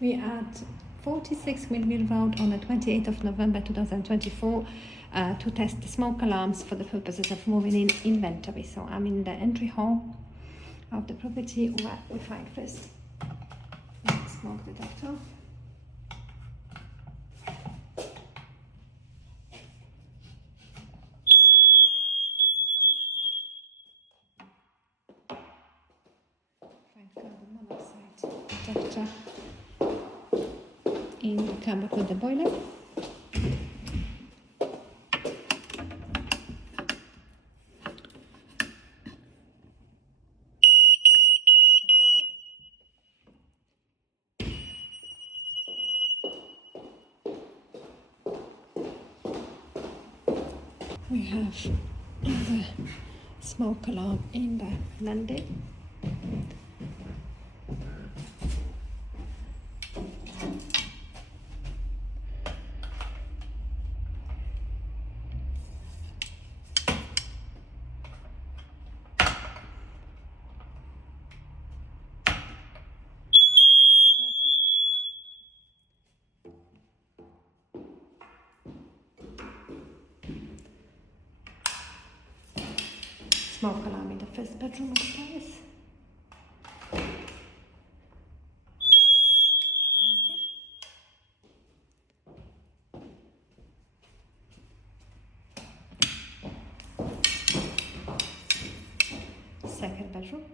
We are at 46 Windmill Road on the 28th of November 2024 to test the smoke alarms for the purposes of moving in inventory. So I'm in the entry hall of the property where we find first the smoke detector. Find carbon monoxide detector in the cupboard with the boiler. We have the smoke alarm in the landing. Smoke alarm in the first bedroom upstairs. Second bedroom.